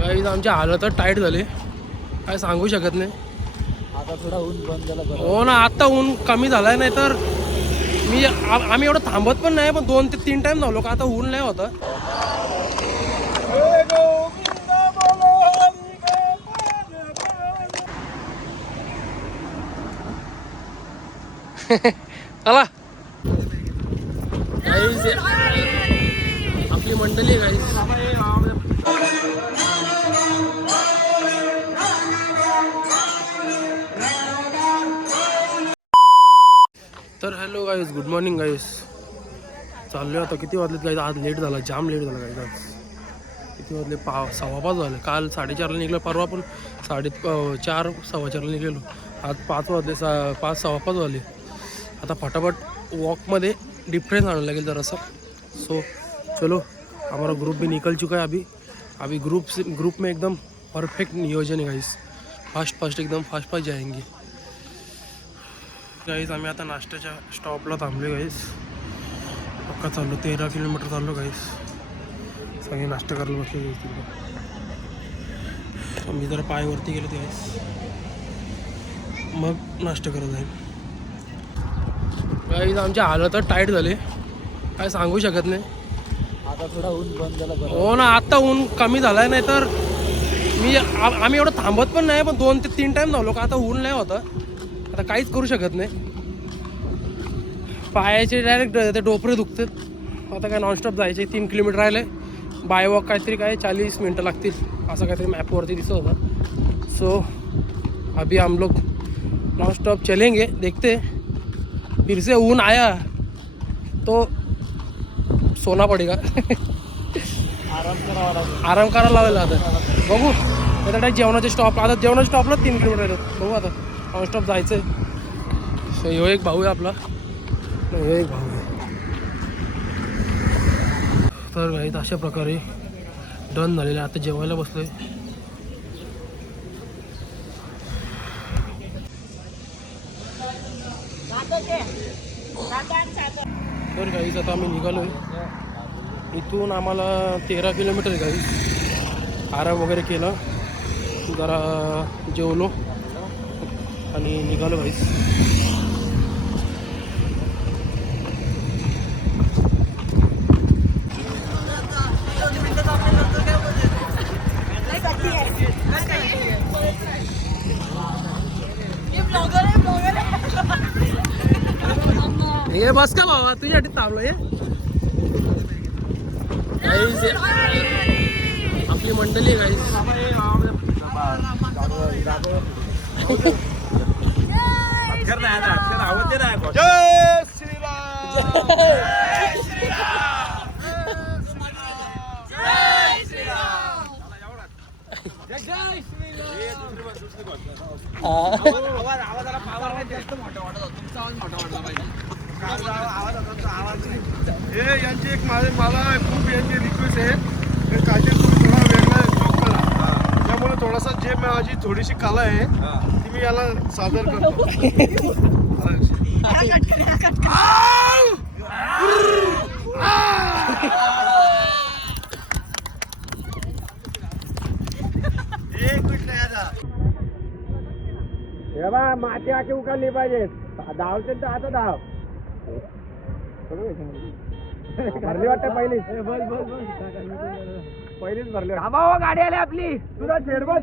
Guys आमच्या हालतच tight झाले, काय सांगू शकत नाही. आता थोडा ऊन बंद झाला. हो ना, आता ऊन कमी झालाय, नाही तर आम्ही एवढं थांबत पण नाही, पण 2 ते 3 टाइम धावलो का आता ऊन नाही होतं. चला गाईज, आपली मंडळी गाईज. तर hello guys, good morning guys. चाललो आता. किती वाजलेत गाईज? आज लेट झाला, जाम लेट झाला गाईज. आज किती वाजले? 5:15 झाले. काल 4:30ला निघलो, परवा पण 4:30 4:15ला निघलेलो. आज 5 वाजले, 5 सव्वा 5 वाजले. आता फटाफट वॉकमध्ये डिफरेंस आणायला लागेल जरासा. सो चलो, हमारा ग्रुप भी निकल चुका है अभी ग्रुप में एकदम परफेक्ट नियोजन है गाइस. फास्ट एकदम फास्ट जाएंगे गाइस. आम्ही आता नाश्त्याच्या स्टॉपला थांबलो गाइस. पक्का चाललो, 13 किलोमीटर चाललो गाइस. सगळे नाश्ता करायला बसले गाइस. मी जरा पायवरती गेलो गाइस, मग नाश्ता करत आहे गाइस. आमच्या हालतच टाईट झाले, काय सांगू शकत नाही. आता थोडा ऊन बंद झाला. हो ना, आता ऊन कमी झालाय, नाही तर आम्ही एवढं थांबत पण नाही, पण 2 ते 3 टाइम धावलो का आता ऊन नाही होतं. आता काहीच करू शकत नाही. पायाचे डायरेक्ट ते डोपरे दुखतात. आता काय नॉनस्टॉप जायचे. 3 किलोमीटर राहिले. बाय वॉक काहीतरी काय 40 मिनटं लागतील असं काहीतरी मॅपवरती दिसत होता. सो अभी हम लोग नॉनस्टॉप चलेंगे. देखते फिर से ऊन आया तो सोना पडेगा. आराम करायला लावायला आता बघू. आता काय जेवणाचे स्टॉप, आता जेवणाच्या स्टॉपला 3 किलोमीटर येतात. बघू आता नॉनस्टॉप जायचं आहे. सो ह्यो एक भाऊ आहे आपला, ह्यो एक भाऊ आहे. तर गाईत अशा प्रकारे डन झालेलं आहे. आता जेवायला बसलोय. तर गाईज आता आम्ही निघालोय. इथून आम्हाला 13 किलोमीटर गाईज. आराम वगैरे केला, जरा जेवलो आणि निघालो गाईज. हे बस का बाबा, तुझ्यासाठी थांबलो. हे आपली मंडळी गाईज. यांची एक मला खूप यांची रिक्वेस्ट आहे, काहीतरी तुम्ही थोडा वेगळा जॉब करा. त्यामुळे थोडासा जे माझी थोडीशी कला आहे ती मी याला सादर करतो. माती आखी उकाळली पाहिजे. धावते तर आता धाव. भरली वाटतं पहिलीच. पहिलीच भरली. गाडी आली आपली. तुला शेड बस.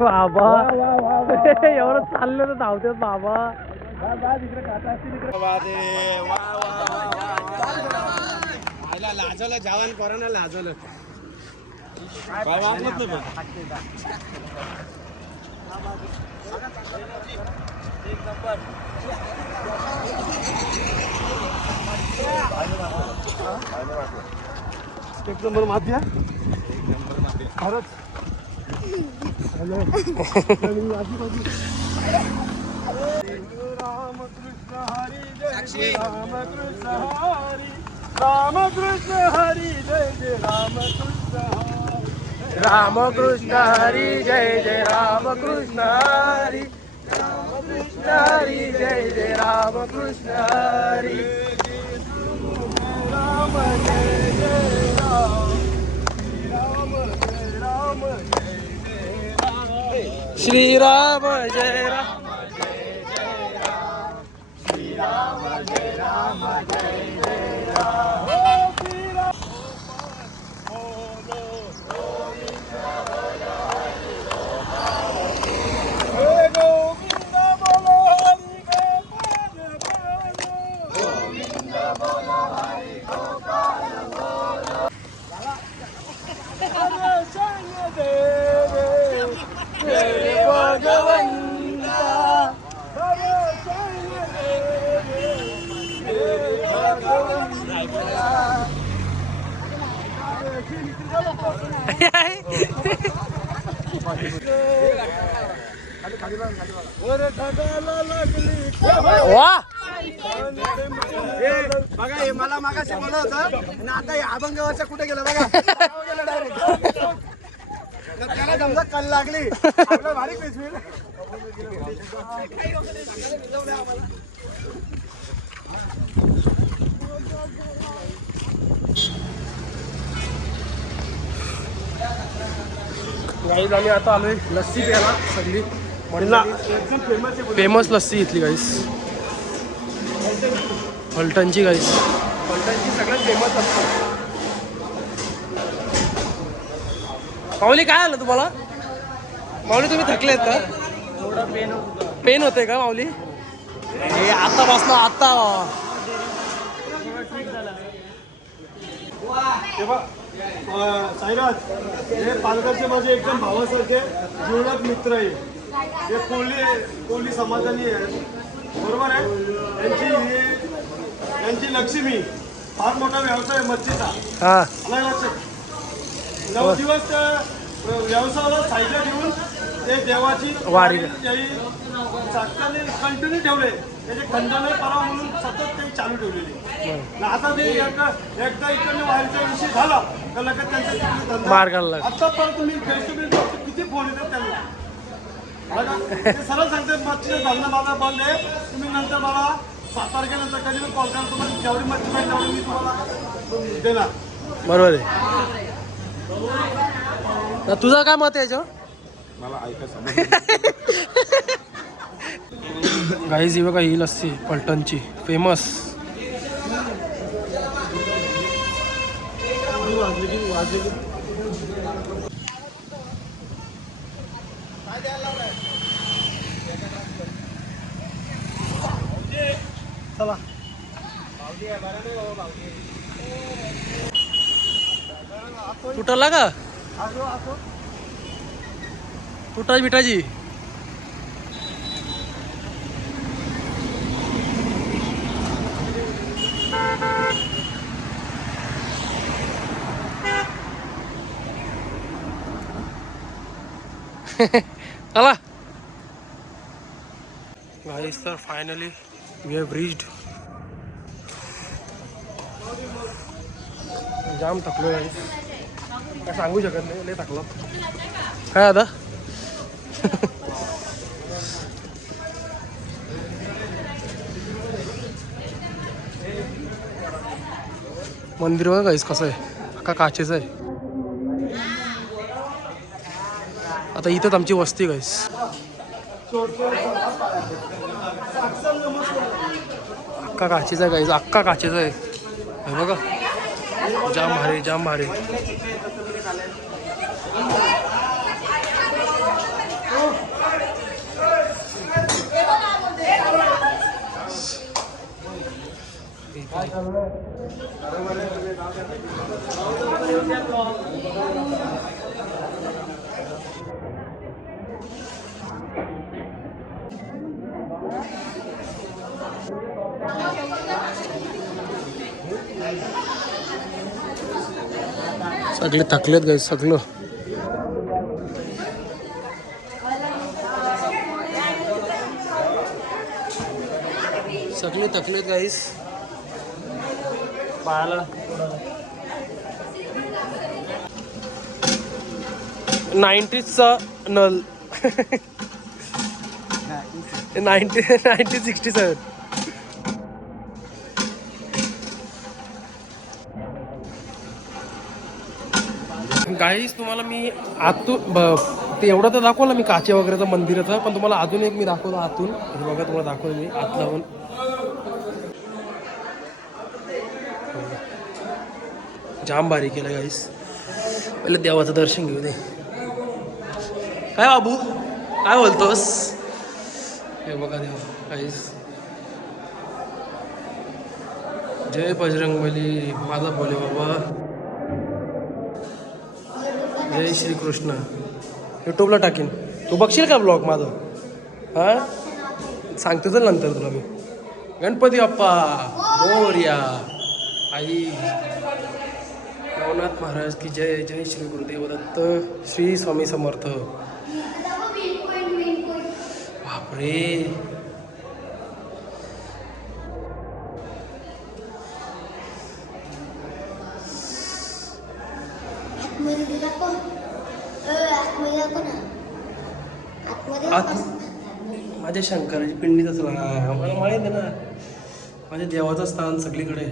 बाबा एवढं चाललं तर धावते बाबा. लाजलं जवान कोरोना लाजलं. एक नंबर माती आहे खरंच. हॅलो रामकृष्ण हरी जय जय रामकृष्ण हरी रामकृष्ण हरी जय जय रामकृष्ण हरी रामकृष्ण हरी जय जय रामकृष्ण हरी रामकृष्ण हरी जय जय रामकृष्ण हरी राम जय जय राम राम जय राम श्री राम जय राम वा बघा हे मला मागाशी बोलत होतं आणि आता हे अभंग वर्ष कुठे गेलं बघा गेलं डायरेक्ट त्याला समजा कल लागली आपलं भारी पेशवेल गाईज आम्ही आता आलोय लस्सी प्यायला सगळी फेमस फेमस लस्सी इथली गाईस फलटणची गाईस फलटणची सगळ्यात फेमस असतं माऊली काय आलं तुम्हाला माऊली तुम्ही थकलेत का पेन होते का माऊली हे आता बसला आता तेव्हा साईराज हे पालघरचे माझे एकदम भावासारखे जीवनात मित्र आहे हे कोळी समाजानी आहे बरोबर आहे यांची लक्ष्मी फार मोठा व्यवसाय आहे मच्छीचा हा अलग लक्षात 9 दिवस व्यवसायाला साईडला घेऊन ते देवाची वारी कंटिन्यू ठेवले त्याचे खंड नाही करावं म्हणून सतत ते चालू ठेवलेले आता ते एकदा इकडनं वारीचा विषय झाला तर लगेच त्यांचा धंदा मार्गाला लागला. आता पण तुम्ही फेस टू फेस किती फोन येतात त्यांना बघा ते सरळ सांगते मच्छीचा धंदा माझा बंद आहे तुम्ही नंतर मला 7 तारखेनंतर कधी मी कॉल करा तुम्हाला जेवढी मच्छी पाहिजे तेवढी मी तुम्हाला देणार बरोबर आहे तुझं काय मत आहे याच्यावर गाईज ही बघा ही लस्सी पलटणची फेमस चला तुटला का तुटाची बिटाची चला गाईज तर फायनली वी हॅव रीच्ड जाम थकलो गाईज काय सांगू शकत नाही लय थकलो काय आता मंदिर बघा गाईज कसं आहे अख्खा काचेचं आहे आता इथंच आमची वस्ती गाईस अख्खा काचेचा आहे गाईस अख्खा काचेचा आहे हे बघा जाम भारी जाम भारी सगळे थकलेत गाईस सगळं सगळे थकलेत गाईस. पायाला 90चा नल 1967. गाईस तुम्हाला मी आतून ते एवढं तर दाखवलं मी काचे वगैरेचं मंदिराचं, पण तुम्हाला अजून एक मी दाखवतो आतून. हे बघा तुम्हाला दाखवलं मी आत लावून. जाम भारी केलं गाईस. पहिले देवाचं दर्शन घेऊ दे. काय बाबू काय बोलतोस? हे बघा देव गाईस. जय बजरंगबली, माझा बोले बाबा. जय श्रीकृष्ण. यूट्यूबला टाकीन, तू बघशील का ब्लॉग माझं? हां सांगतो तर नंतर तुला मी. गणपती बाप्पा मोरया. आई नवनाथ महाराज की जय. जय श्री गुरुदेव दत्त. श्री स्वामी समर्थ. बापरे आत माझ्या शंकराची पिंडीच असला मला माहीत आहे ना. माझ्या देवाचं स्थान सगळीकडे.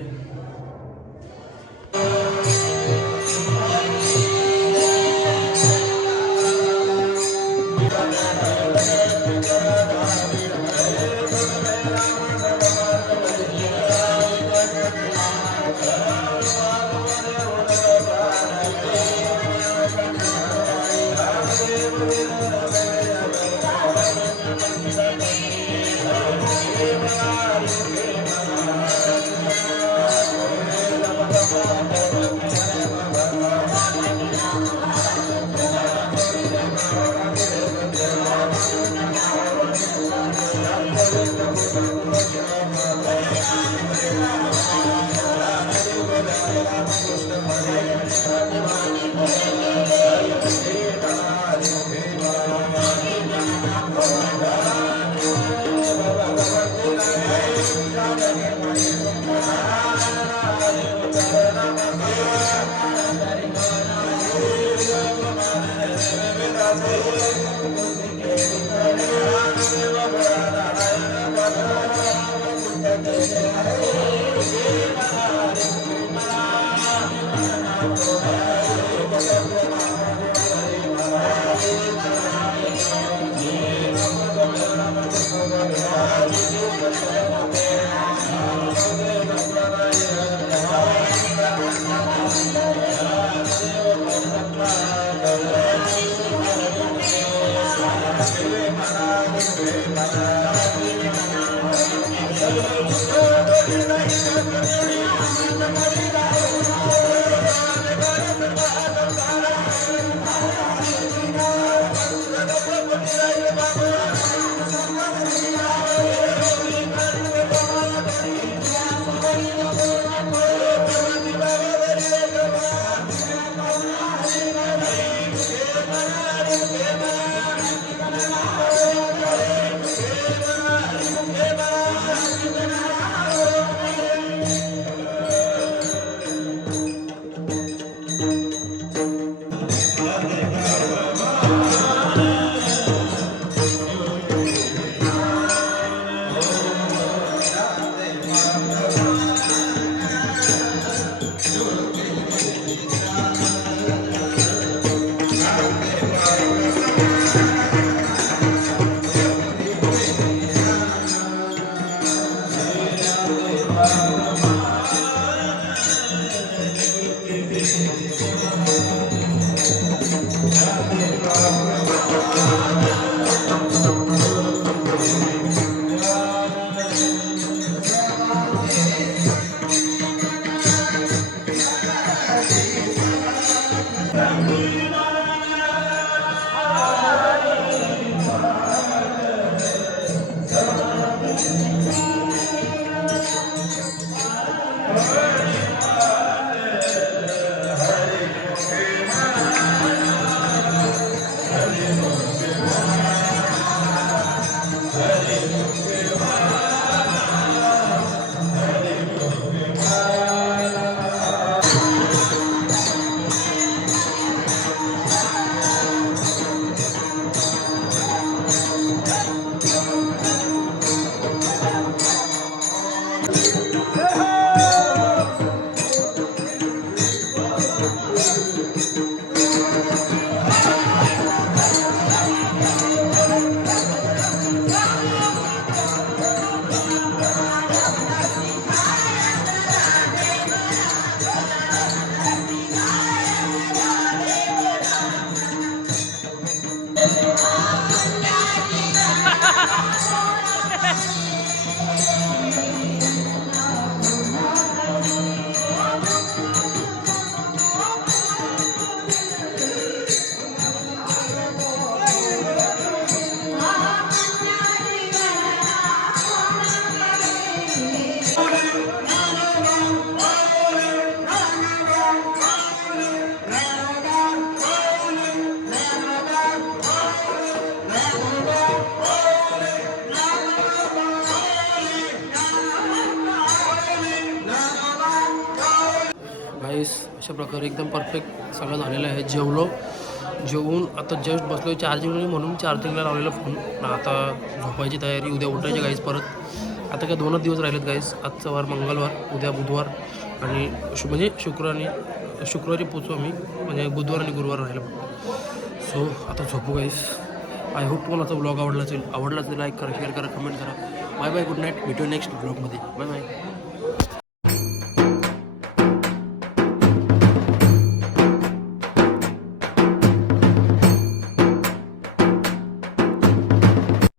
गाईस अशा प्रकारे एकदम परफेक्ट सगळं झालेलं आहे. जेवून आता जस्ट बसलो चार्जिंग म्हणून चार्जिंगला लावलेला फोन. आता झोपायची तयारी, उद्या उठायची गाईस परत. आता काय 2च दिवस राहिलेत गाईस. आजचा वार मंगळवार, उद्या बुधवार आणि म्हणजे शुक्रवारी पोचू आम्ही, म्हणजे बुधवार आणि गुरुवार राहिलं. सो आता झोपू गाईस. आय होप तुम्हाला ब्लॉग आवडला असेल तर लाईक करा, शेअर करा, कमेंट करा. Bye bye, good night. भेटू नेक्स्ट ब्लॉगमध्ये. Bye bye.